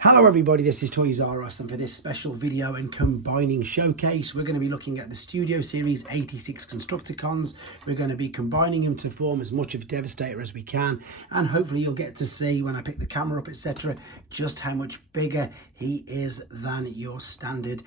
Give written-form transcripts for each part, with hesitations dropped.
Hello everybody, this is Toys R Us, and for this special video and combining showcase we're going to be looking at the Studio Series 86 constructicons. We're going to be combining them to form as much of Devastator as we can, and hopefully you'll get to see when I pick the camera up etc just how much bigger he is than your standard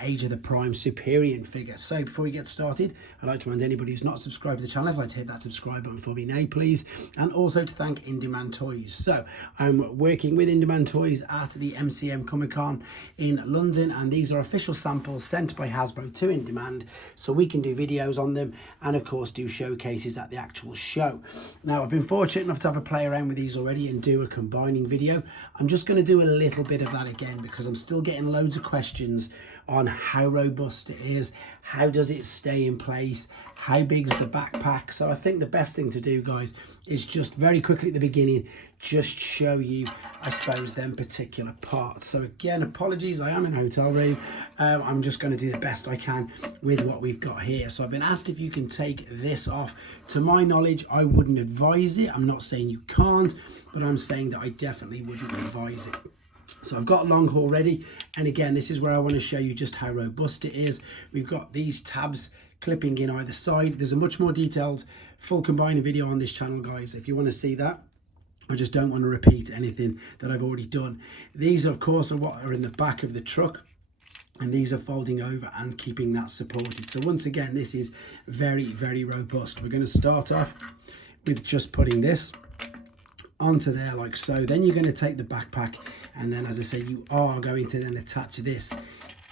Age of the Prime Superion figure. So before we get started, I'd like to remind anybody who's not subscribed to the channel, if I'd like to hit that subscribe button for me now please, and also to thank Indemand Toys. So I'm working with Indemand Toys at the MCM Comic Con in London, and these are official samples sent by Hasbro to Indemand so we can do videos on them and of course do showcases at the actual show. Now I've been fortunate enough to have a play around with these already and do a combining video. I'm just going to do a little bit of that again because I'm still getting loads of questions on how robust it is, how does it stay in place, how big's the backpack. So I think the best thing to do, guys, is just very quickly at the beginning just show you, I suppose, them particular parts. So again, apologies, I am in a hotel room. I'm just going to do the best I can with what we've got here. So I've been asked if you can take this off. To my knowledge, I wouldn't advise it. I'm not saying you can't, but I'm saying that I definitely wouldn't advise it. So I've got a long haul ready, and again this is where I want to show you just how robust it is. We've got these tabs clipping in either side. There's a much more detailed full combining video on this channel, guys, if you want to see that. I just don't want to repeat anything that I've already done. These of course are what are in the back of the truck, and these are folding over and keeping that supported. So once again, this is very, very robust. We're going to start off with just putting this onto there like so. Then you're going to take the backpack, and then as I say, you are going to then attach this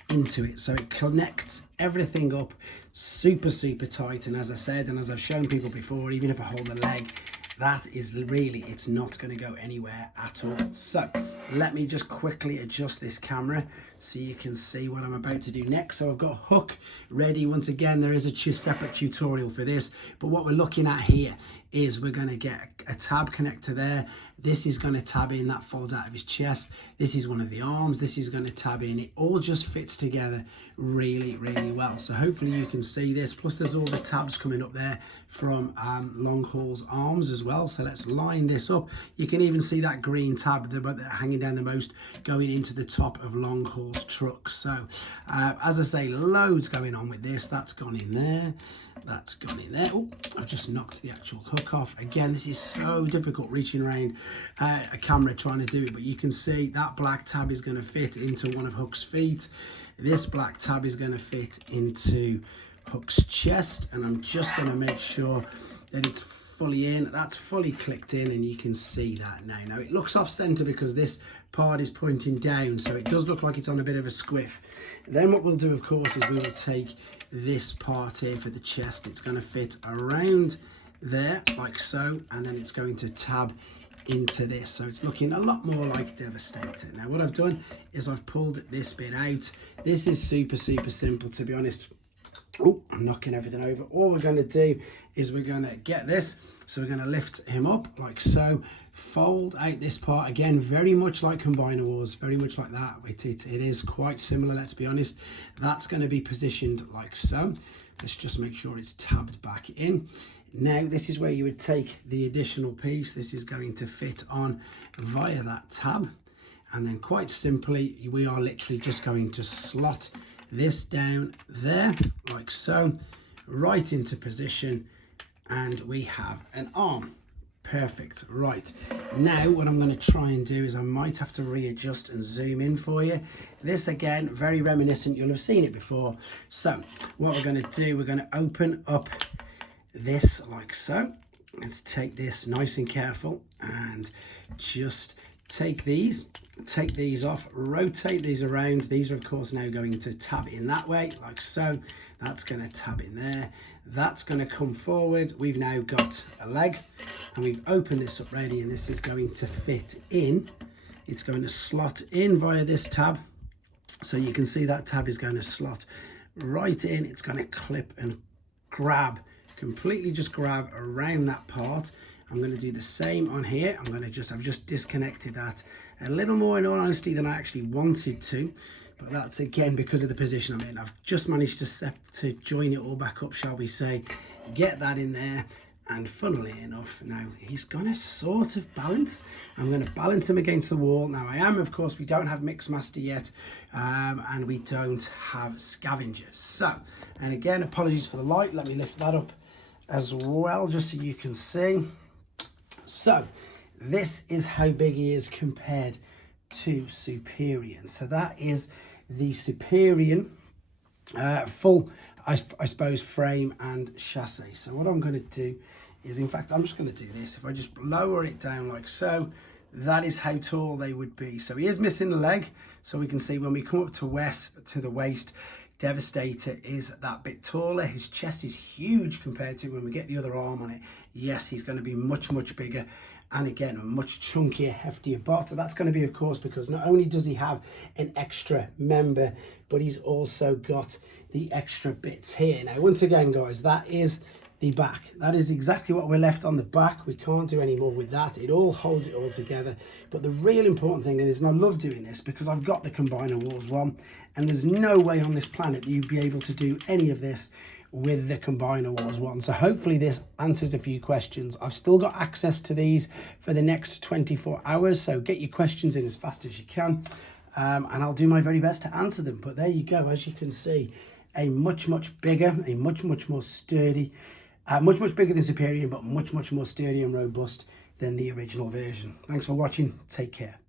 into it so it connects everything up super tight. And as I said, and as I've shown people before, even if I hold the leg, that is really, it's not going to go anywhere at all. So let me just quickly adjust this camera so you can see what I'm about to do next. So I've got hook ready. Once again, there is a separate tutorial for this, but what we're looking at here is we're going to get a tab connector there. This is going to tab in, that folds out of his chest. This is one of the arms. This is going to tab in. It all just fits together really well. So hopefully you can see this. Plus there's all the tabs coming up there from Long Haul's arms as well. So let's line this up. You can even see that green tab hanging down the most going into the top of Long Haul's truck. So as I say, loads going on with this. That's gone in there. That's gone in there. Oh, I've just knocked the actual hook off. Again, this is so difficult reaching around a camera trying to do it, but you can see that black tab is going to fit into one of Hook's feet. This black tab is going to fit into Hook's chest, and I'm just going to make sure that it's fully in. That's fully clicked in, and you can see that now. Now it looks off center because this part is pointing down, so it does look like it's on a bit of a squiff. Then what we'll do, of course, is we will take this part here for the chest. It's going to fit around there like so, and then it's going to tab into this, so it's looking a lot more like Devastator. Now what I've done is I've pulled this bit out. This is super simple, to be honest. Oh, I'm knocking everything over. All we're going to do is we're going to get this, so we're going to lift him up like so, fold out this part. Again, very much like Combiner Wars, very much like that. It is quite similar, let's be honest. That's going to be positioned like so. Let's just make sure it's tabbed back in. Now this is where you would take the additional piece. This is going to fit on via that tab, and then quite simply we are literally just going to slot this down there like so, right into position, and we have an arm. Perfect. Right, now what I'm going to try and do is I might have to readjust and zoom in for you. This again, very reminiscent, you'll have seen it before. So what we're going to do, we're going to open up this like so. Let's take this nice and careful and just take these off, rotate these around. These are of course now going to tab in that way like so. That's going to tab in there. That's going to come forward. We've now got a leg, and we've opened this up ready, and this is going to fit in. It's going to slot in via this tab, so you can see that tab is going to slot right in. It's going to clip and grab, completely just grab around that part. I'm going to do the same on here. I've just disconnected that a little more in all honesty than I actually wanted to, but that's again because of the position I'm in. I've just managed to join it all back up, shall we say, get that in there, And funnily enough, now he's gonna sort of balance. I'm gonna balance him against the wall. Now of course, we don't have Mixmaster yet, and we don't have Scavengers. So, and again, apologies for the light. Let me lift that up as well, just so you can see. So, this is how big he is compared to Superion. So that is the Superion full, I suppose, frame and chassis. So what I'm going to do is, in fact, I'm just going to do this. If I just lower it down like so, that is how tall they would be. So he is missing the leg, so we can see when we come up to the waist, Devastator is that bit taller. His chest is huge compared to when we get the other arm on it. Yes, he's going to be much, much bigger. And again, a much chunkier, heftier bot. So that's going to be, of course, because not only does he have an extra member, but he's also got the extra bits here. Now, once again, guys, that is the back. That is exactly what we're left on the back. We can't do any more with that. It all holds it all together. But the real important thing is, and I love doing this because I've got the Combiner Wars one, and there's no way on this planet that you'd be able to do any of this with the Combiner Wars one. So hopefully this answers a few questions. I've still got access to these for the next 24 hours, so get your questions in as fast as you can, and I'll do my very best to answer them. But there you go, as you can see, a much bigger, a much more sturdy, much bigger than Superion, but much more sturdy and robust than the original version. Thanks for watching. Take care.